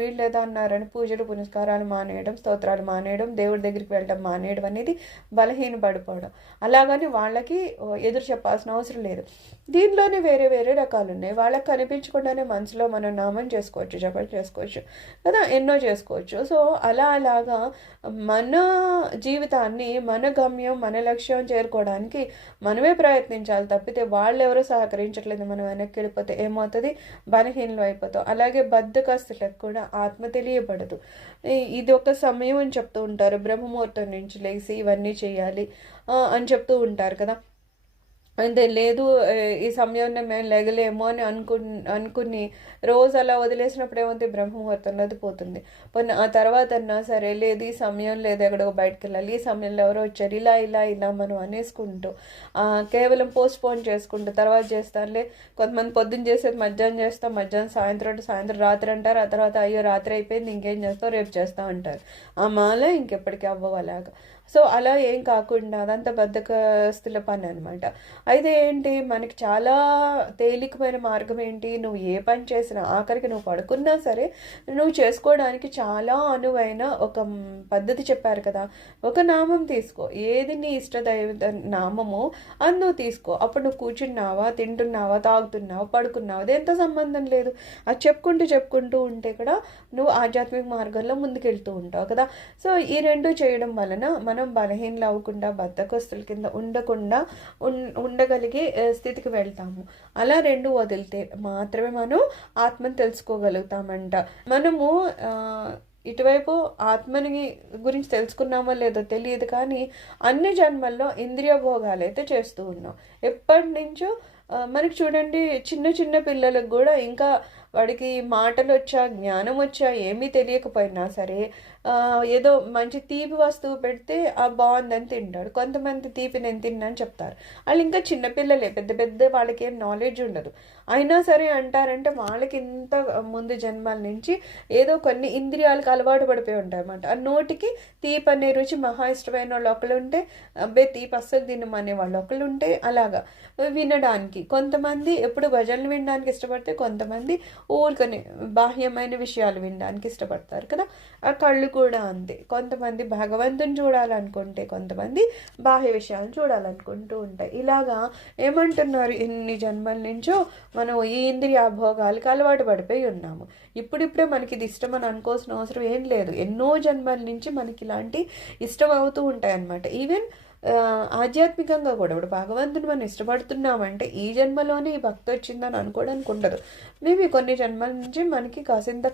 వీళ్ళు ఏదో అన్నారని పూజలు పునస్కారాలు మానేయడం, స్తోత్రాలు మానేయడం, దేవుడి దగ్గరికి వెళ్ళడం మానేయడం అనేది బలహీన పడిపోవడం. అలాగని వాళ్ళకి ఎదురు చెప్పాల్సిన అవసరం లేదు. దీనిలోనే వేరే వేరే రకాలు ఉన్నాయి. వాళ్ళకి కనిపించకుండానే మనసులో మనం నామం చేసుకోవచ్చు, జపం చేసుకోవచ్చు కదా, ఎన్నో చేసుకోవచ్చు. సో అలాగా మన జీవితాన్ని, మన గమ్యం, మన లక్ష్యం చేరుకోవడానికి మనమే ప్రయత్నించాలి తప్పితే వాళ్ళు ఎవరో సహకరించట్లేదు మనం వెనక్కి వెళ్ళిపోతే ఏమవుతుంది, బలహీనలు అయిపోతాం. అలాగే బద్ధకస్తులకు కూడా ఆత్మ తెలియబడదు. ఇది ఒక సమయం అని చెప్తూ ఉంటారు, బ్రహ్మముహూర్తం నుంచి లేచి ఇవన్నీ చేయాలి అని చెప్తూ ఉంటారు కదా. అంతే లేదు, ఈ సమయంలో మేము లెగలేమో అని అనుకుని రోజు అలా వదిలేసినప్పుడు ఏమవుతుంది, బ్రహ్మముహూర్తంలో అది పోతుంది. పోనీ ఆ తర్వాత అన్నా సరే లేదు ఈ సమయం లేదు, ఎక్కడో బయటకు వెళ్ళాలి, ఈ సమయంలో ఎవరో వచ్చారు, ఇలా ఇలా ఇలా మనం అనేసుకుంటూ కేవలం పోస్ట్ పోన్ చేసుకుంటూ తర్వాత చేస్తానులే. కొంతమంది పొద్దున్న చేసేది మధ్యాహ్నం చేస్తాం, మధ్యాహ్నం సాయంత్రం రాత్రి అంటారు. ఆ తర్వాత అయ్యో రాత్రి అయిపోయింది ఇంకేం చేస్తాం, రేపు చేస్తా అంటారు. ఆ మాల ఇంకెప్పటికీ అవ్వవు అలాగా. సో అలా ఏం కాకుండా అదంతా బద్ధకస్తుల పని అనమాట. అయితే ఏంటి, మనకి చాలా తేలికమైన మార్గం ఏంటి, నువ్వు ఏ పని చేసినా ఆఖరికి నువ్వు పడుకున్నా సరే నువ్వు చేసుకోవడానికి చాలా అనువైన ఒక పద్ధతి చెప్పారు కదా. ఒక నామం తీసుకో, ఏది నీ ఇష్టదైవ నామమో అది నువ్వు తీసుకో. అప్పుడు నువ్వు కూర్చున్నావా, తింటున్నావా, తాగుతున్నావా, పడుకున్నావా, అదేంత సంబంధం లేదు. అది చెప్పుకుంటూ ఉంటే కూడా నువ్వు ఆధ్యాత్మిక మార్గంలో ముందుకెళ్తూ ఉంటావు కదా. సో ఈ రెండు చేయడం వలన మనం బలహీనలు అవ్వకుండా, బద్ధకస్తుల కింద ఉండకుండా ఉండగలిగే స్థితికి వెళ్తాము. అలా రెండు వదిలితే మాత్రమే మనం ఆత్మను తెలుసుకోగలుగుతామంట. మనము ఇటువైపు ఆత్మని గురించి తెలుసుకున్నామో లేదో తెలియదు, కానీ అన్ని జన్మల్లో ఇంద్రియ భోగాలు అయితే చేస్తూ ఉన్నాం ఎప్పటి నుంచో. మనకి చూడండి, చిన్న చిన్న పిల్లలకు కూడా ఇంకా వాడికి మాటలు వచ్చా, జ్ఞానం వచ్చా, ఏమీ తెలియకపోయినా సరే ఏదో మంచి తీపి వస్తువు పెడితే బాగుందని తింటాడు. కొంతమంది తీపి నేను తిన్నాను చెప్తారు. వాళ్ళు ఇంకా చిన్నపిల్లలే, పెద్ద పెద్ద వాళ్ళకి ఏం నాలెడ్జ్ ఉండదు. అయినా సరే అంటారంటే వాళ్ళకి ఇంత ముందు జన్మల నుంచి ఏదో కొన్ని ఇంద్రియాలకు అలవాటు పడిపోయి ఉంటాయి అన్నమాట. ఆ నోటికి తీపి అనే రుచి మహా ఇష్టమైన వాళ్ళు ఒకళ్ళు ఉంటే, అబ్బే తీపి అస్సలు తినమనే వాళ్ళు ఒకళ్ళు ఉంటే, అలాగా వినడానికి కొంతమంది ఎప్పుడు భజనలు వినడానికి ఇష్టపడితే, కొంతమంది ఊరికని బాహ్యమైన విషయాలు వినడానికి ఇష్టపడతారు కదా. ఆ కళ్ళు కూడా అంతే, కొంతమంది భగవంతుని చూడాలనుకుంటే, కొంతమంది బాహ్య విషయాలను చూడాలనుకుంటూ ఉంటాయి. ఇలాగా ఏమంటున్నారు, ఇన్ని జన్మల నుంచో మనం ఈ ఇంద్రియ భోగాలకు అలవాటు పడిపోయి ఉన్నాము. ఇప్పుడిప్పుడే మనకి ఇది ఇష్టం అని అనుకోవాల్సిన అవసరం ఏం లేదు. ఎన్నో జన్మల నుంచి మనకి ఇలాంటి ఇష్టం అవుతూ ఉంటాయి అన్నమాట. ఈవెన్ ఆధ్యాత్మికంగా కూడా ఇప్పుడు భగవంతుని మనం ఇష్టపడుతున్నామంటే ఈ జన్మలోనే ఈ భక్తి వచ్చిందని అనుకోవడానికి ఉండదు. మేబీ కొన్ని జన్మల నుంచి మనకి కాసింత